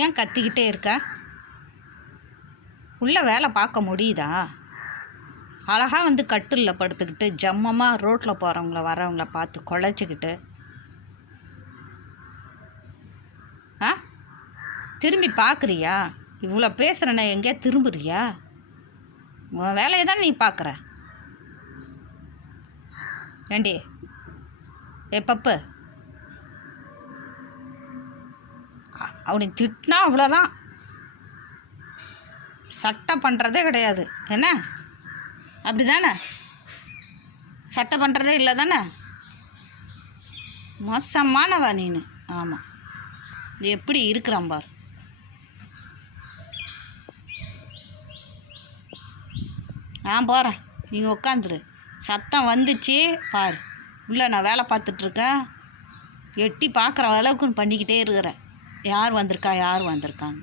ஏன் கத்திக்கிட்டே இருக்க? உள்ளே வேலை பார்க்க முடியுதா? அழகாக வந்து கட்டிலில் படுத்துக்கிட்டு ஜம்மமாக ரோட்டில் போகிறவங்கள வரவங்கள பார்த்து குழைச்சிக்கிட்டு திரும்பி பார்க்குறியா? இவ்வளோ பேசுகிறேன்னா எங்கேயா திரும்புறியா? உன் வேலையை தான் நீ பார்க்குற. ஏண்டி பப்பு, அவனுக்கு திட்டினா அவ்வளோதான், சட்டை பண்ணுறதே கிடையாது. என்ன அப்படி தானே? சட்டை பண்ணுறதே இல்லை தானே? மோசமானவா நீனு. ஆமாம், இது எப்படி இருக்கிறான் பார். நான் போகிறேன், நீங்கள் உட்காந்துரு. சத்தம் வந்துச்சு பார், உள்ளே நான் வேலை பார்த்துட்ருக்கேன். எட்டி பார்க்குற அளவுக்கு பண்ணிக்கிட்டே இருக்கிறேன். யார் வந்திருக்கா யார் வந்திருக்கான்னு.